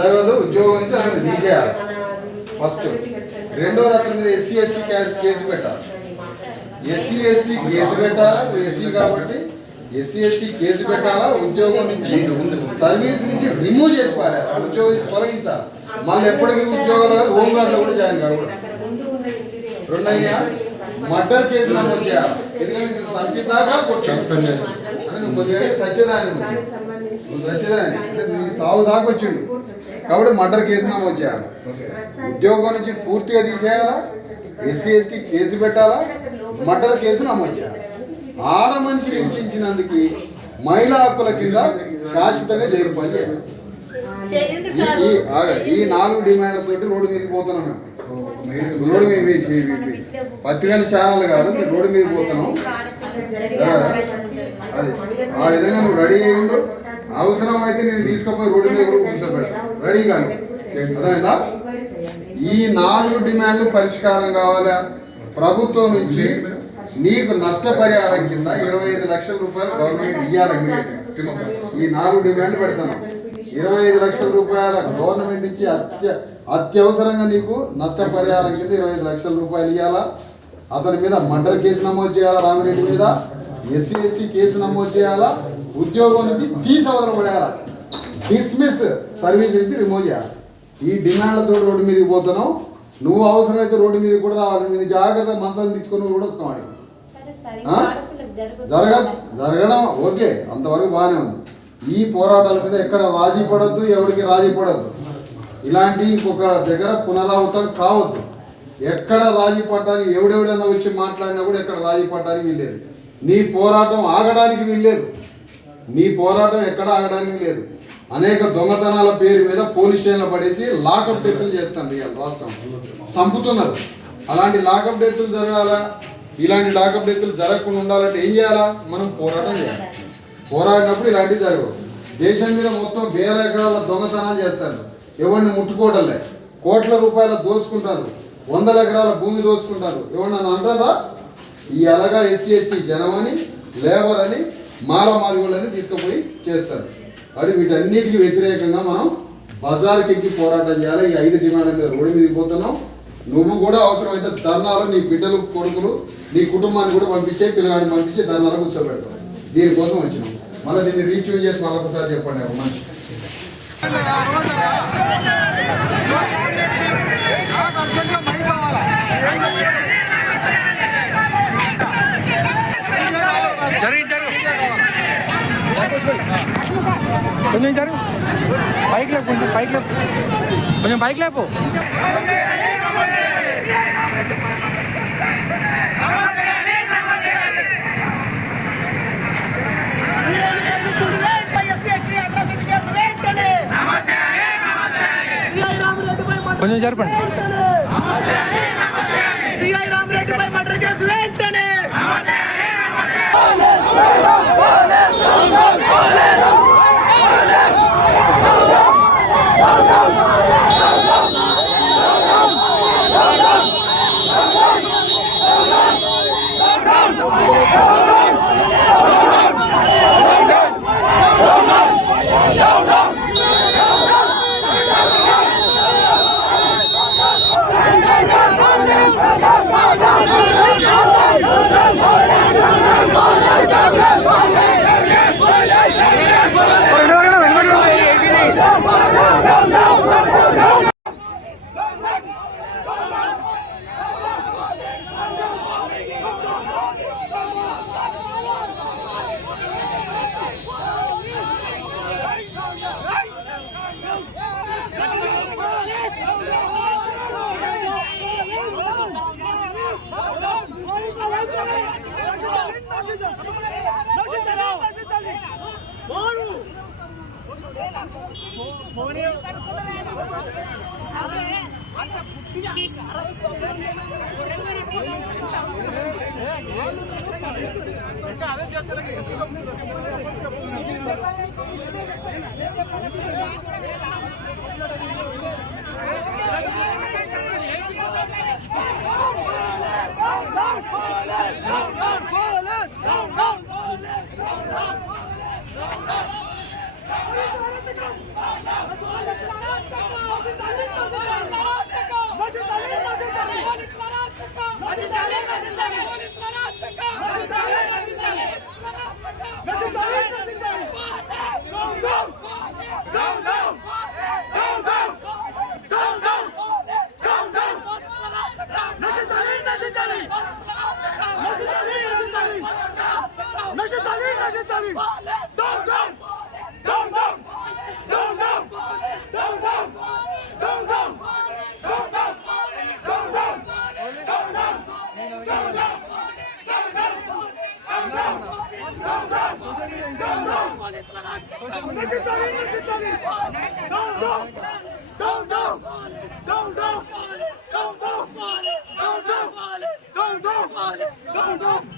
జరగదు. ఉద్యోగం నుంచి అతను తీసేయాలి ఫస్ట్. రెండోది అతని మీద ఎస్సీ ఎస్టీ కేసు పెట్టాలి. ఎస్సీ ఎస్టీ కేసు పెట్టాలా, ఎస్సీ కాబట్టి ఎస్సీ ఎస్టీ కేసు పెట్టాలా, ఉద్యోగం నుంచి సర్వీస్ నుంచి రిమూవ్ చేసి పారాలి, ఉద్యోగం తొలగించాలి. మళ్ళీ ఎప్పటికీ ఉద్యోగాలు హోమ్ గార్డ్లో కూడా జాయిన్ కాకూడదు. రెండైనా మర్డర్ కేసు నమోదు చేయాలి. ఎందుకంటే సంపిదాకా కొట్టాడు అంటే నువ్వు కొద్దిగా సత్యదాని, నువ్వు సత్యదాని అంటే నీ సాగు దాకా వచ్చిండు కాబట్టి మర్డర్ కేసు నమోదు చేయాలి. ఉద్యోగం నుంచి పూర్తిగా తీసేయాలా, ఎస్సీ ఎస్టీ కేసు పెట్టాలా, మర్డర్ కేసు నమోదు చేయాలి. ఆడ మనిషిని హింసించినందుకు మహిళా హక్కుల కింద శాశ్వతంగా జైలు పని చేయాలి. ఈ 4 డిమాండ్లతోటి రోడ్డు మీదకి పోతున్నాం మేము. రోడ్డు మీద పత్రికల ఛానల్ కాదు, మీరు రోడ్డు మీదకి పోతున్నాం. అది ఆ విధంగా నువ్వు రెడీ అయ్యి ఉండు. అవసరం అయితే నేను తీసుకుపోయి రోడ్డు మీద కూడా కూర్చోబెడతాను రెడీగా. అర్థమైందా? ఈ 4 డిమాండ్లు పరిష్కారం కావాలా. ప్రభుత్వం నుంచి నీకు నష్టపరిహారం కింద 25 లక్షల రూపాయలు గవర్నమెంట్ ఇవ్వాలి ఇమీడియట్గా. ఈ 4 డిమాండ్లు పెడతాను. 25 లక్షల రూపాయల గవర్నమెంట్ నుంచి అత్యవసరంగా నీకు నష్టపరిహారం కింద 25 లక్షల రూపాయలు ఇవ్వాలా. అతని మీద మర్డర్ కేసు నమోదు చేయాలా, రామిరెడ్డి మీద ఎస్సీ ఎస్టీ కేసు నమోదు చేయాలా. ఉద్యోగం నుంచి తీసవదలు పడేయాలా, డిస్మిస్ సర్వీస్ నుంచి రిమూవ్ చేయాలి. ఈ డిమాండ్లతో రోడ్డు మీదకి పోతున్నావు. నువ్వు అవసరమైతే రోడ్డు మీదకి కూడా రావాలి. నేను జాగ్రత్త మంచాన్ని తీసుకొని కూడా వస్తాం. జరగడం ఓకే, అంతవరకు బాగానే ఉంది. ఈ పోరాటాల మీద ఎక్కడ రాజీ పడద్దు, ఎవరికి రాజీ పడద్దు. ఇలాంటి ఇంకొక దగ్గర పునరావృతం కావద్దు. ఎక్కడ రాజీ పడడానికి ఎవడెవడైనా వచ్చి మాట్లాడినా కూడా ఎక్కడ రాజీ పడడానికి వీల్లేదు. నీ పోరాటం ఆగడానికి వీల్లేదు. నీ పోరాటం ఎక్కడ ఆగడానికి లేదు. అనేక దొంగతనాల పేరు మీద పోలీస్ స్టేషన్లో పడేసి లాకప్ డెత్తులు చేస్తాను ఇవాళ రాష్ట్రం చంపుతున్నారు. అలాంటి లాకప్ డెత్తులు జరగాల, ఇలాంటి లాకప్ డెత్తులు జరగకుండా ఉండాలంటే ఏం చేయాలా? మనం పోరాటం చేయాలి. పోరాడినప్పుడు ఇలాంటివి జరగవు. దేశం మీద మొత్తం వేల ఎకరాల దొంగతనాలు చేస్తారు, ఎవరిని ముట్టుకోవడంలే. కోట్ల రూపాయల దోసుకుంటారు, 100 ఎకరాల భూమి దోసుకుంటారు. ఎవరన్నా అంటారా? ఈ అలాగా ఎస్సీ ఎస్టీ జనం అని, లేబర్ అని, మాలమాదిగోళ్ళని తీసుకుపోయి చేస్తారు. కాబట్టి వీటన్నిటికీ వ్యతిరేకంగా మనం బజార్కి ఎక్కి పోరాటం చేయాలి. ఈ 5 డిమాండ్ల మీద రోడ్డు మీదకి పోతున్నాం. నువ్వు కూడా అవసరమైతే ధర్నాలు, నీ బిడ్డలు కొడుకులు నీ కుటుంబాన్ని కూడా పంపించే, పిల్లగాడిని పంపించి ధర్నాలు కూర్చోబెడతాం. దీనికోసం వచ్చినాం. మళ్ళీ దీన్ని రీచ్యూన్ చేసి మరొకసారి చెప్పండి. మంచి కొంచెం జరుగు, పైకి లేపు, కొంచెం పైకి లేపు, కొంచెం పైకి లేపు. కొంచెం జరపండి. నశించాలి down down down down down down down down down down down down down down down down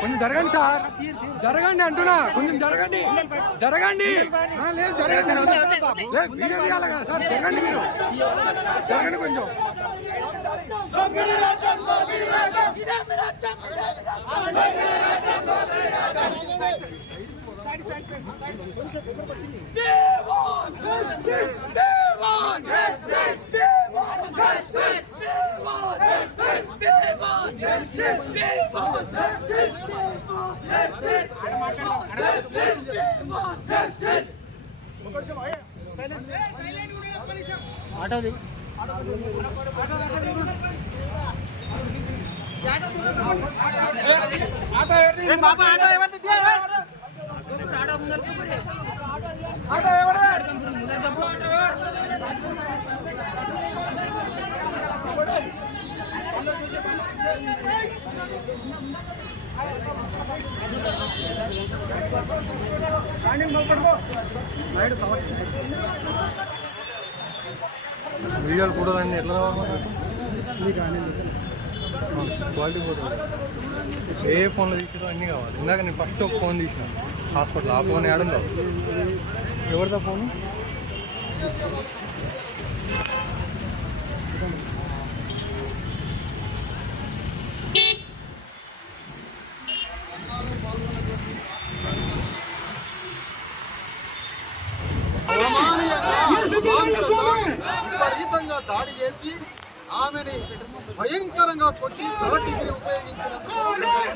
కొంచెం జరగండి సార్, జరగండి అంటున్నా, కొంచెం జరగండి జరగండి. లేదు జరగండి, వీడియో తీయాలి కదా సార్, జరగండి మీరు, జరగండి కొంచెం. వీడియోలు కూడా అన్నీ ఎట్లా క్వాలిటీ పోతుంది. ఏ ఫోన్లో తీసారో అన్నీ కావాలి. ఇందాక నేను ఫస్ట్ ఒక ఫోన్ తీసిన హాస్పిటల్, ఆ ఫోన్ ఏడుందో, ఎవరిదా ఫోను? విపరీతంగా దాడి చేసి ఆమెని భయంకరంగా కొట్టి థర్డ్ డిగ్రీ ఉపయోగించినందుకు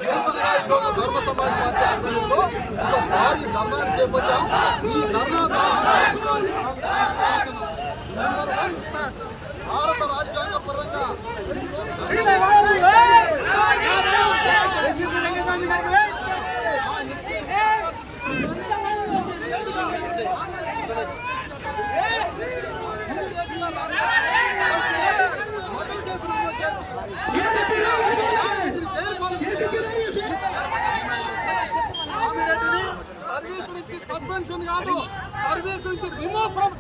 నిరసనగా ఈరోజు ధర్మ సమాజ్ పార్టీ ఆధ్వర్యంలో ఒక భారీ ధర్నాన్ని చేపట్టాం. ఈ ధర్నా భారత రాజ్యాంగ పరంగా మోడల్ కేసు నమోదు చేసి ఆమెరెడ్డిని సర్వీస్ నుంచి సస్పెన్షన్ కాదు, సర్వీస్ నుంచి రిమూవ్ ఫ్రమ్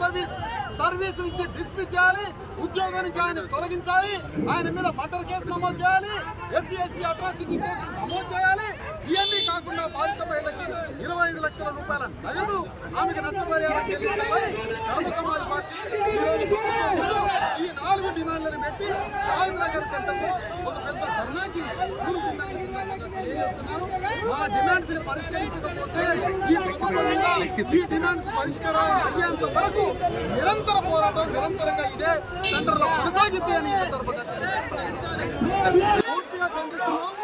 సర్వీస్ నుంచి డిస్మిస్ చేయాలి, ఉద్యోగం నుంచి ఆయన తొలగించాలి, ఆయన మీద మర్డర్ కేసు నమోదు చేయాలి, SC ST అట్రాసిటీ కేసు నమోదు చేయాలి. ఇవన్నీ కాకుండా బాధిత మహిళకి 25 లక్షల రూపాయల నగదు ఆమెకు నష్టపరిహారం చెల్లించాలని ధర్మ సమాజ్ పార్టీ ఈరోజు ప్రభుత్వం ముందు ఈ 4 డిమాండ్లను పెట్టి షాహిద్ నగర్ సెంటర్లో ఒక పెద్ద ధర్నాకి కూరుకుందని ఈ సందర్భంగా తెలియజేస్తున్నారు. మా డిమాండ్స్ ని పరిష్కరించకపోతే ఈ ప్రభుత్వం మీద ఈ డిమాండ్స్ పరిష్కారం అయ్యేంత వరకు నిరంతర పోరాటం నిరంతరంగా ఇదే సెంటర్ లో కొనసాగిద్ది అని ఈ సందర్భంగా తెలియజేస్తున్నారు. పూర్తిగా ఖండిస్తున్నాం.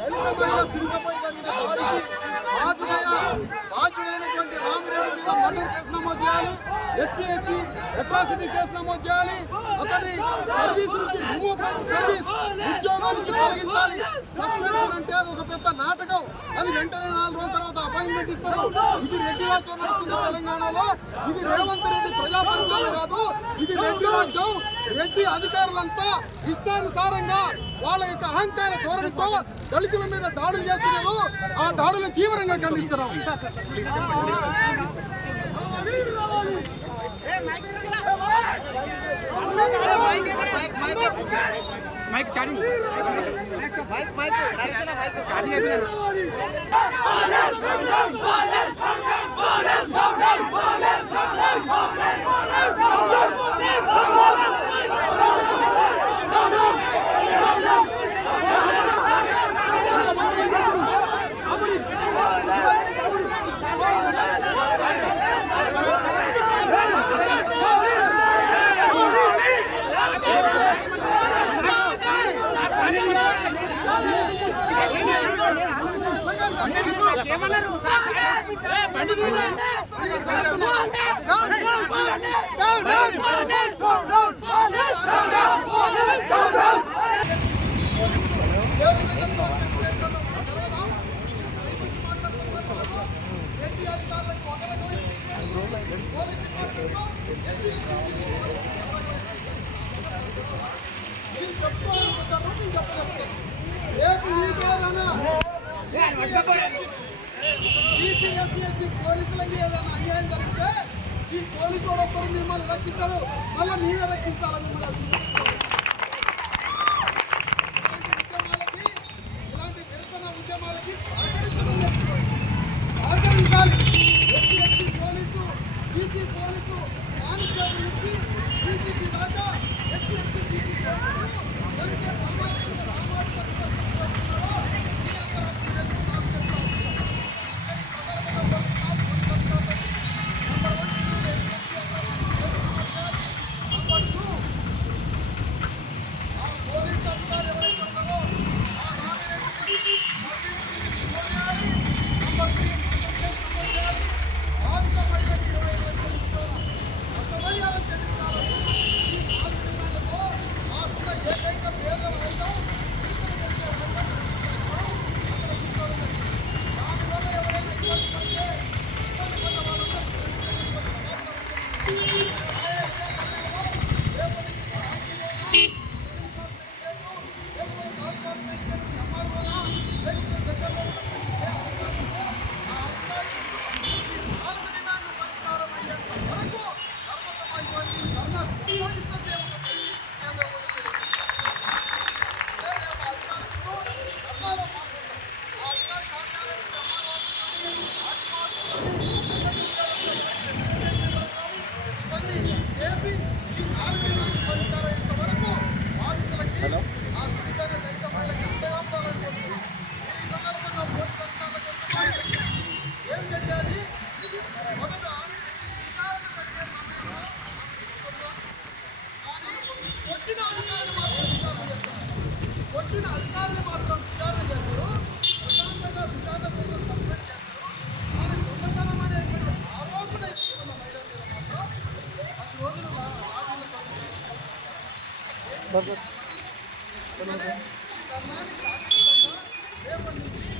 దళిత మహిళ సునీతపై జరిగిన దాడికి బాధ్యుడైనటువంటి రామిరెడ్డి మీద మర్డర్ కేసు నమోదు చేయాలి. ఎస్టీ అట్రాసిటీ కేసు నమోదు చేయాలి. అతని సర్వీస్ నుంచి రిమూవ్ సర్వీస్ ఉద్యోగం నుంచి తొలగించాలి. సస్పెన్షన్ అంటే అది ఒక పెద్ద నాటకం. అది వెంటనే 4 రోజుల తర్వాత అపాయింట్మెంట్ ఇస్తారు. ఇది రెడ్డి రాజ్యం నడుస్తుంది తెలంగాణలో. ఇది రేవంత్ రెడ్డి ప్రజాప్రతినిధులు కాదు, ఇది రెడ్డి రాజ్యం. రెడ్డి అధికారులంతా ఇష్టానుసారంగా వాళ్ళ యొక్క అహంకార ధోరణితో దళితుల మీద దాడులు చేస్తున్నారు. ఆ దాడులు తీవ్రంగా ఖండిస్తున్నాం. పోలీసులకి ఏదైనా అన్యాయం జరిగితే ఈ పోలీసు ఒక్కడు మిమ్మల్ని రక్షించాడు, మళ్ళీ మీరే రక్షించాలని ఇలాంటి నిరసన ఉద్యమాలకి సహకరించాలి. SC police, BC police, constable నుంచి బీజేపీ దాకా ఎస్సీ బీసీ అధికారులు మాత్రం విచారణ చేస్తారు. ప్రశాంతంగా విచారణ కోసం సస్పెండ్ చేస్తారు. కానీ దొంగతనం అనేటువంటి ఆరోపణ ఇస్తున్న మహిళల మీద మాత్రం 10 రోజులు రేపటి నుంచి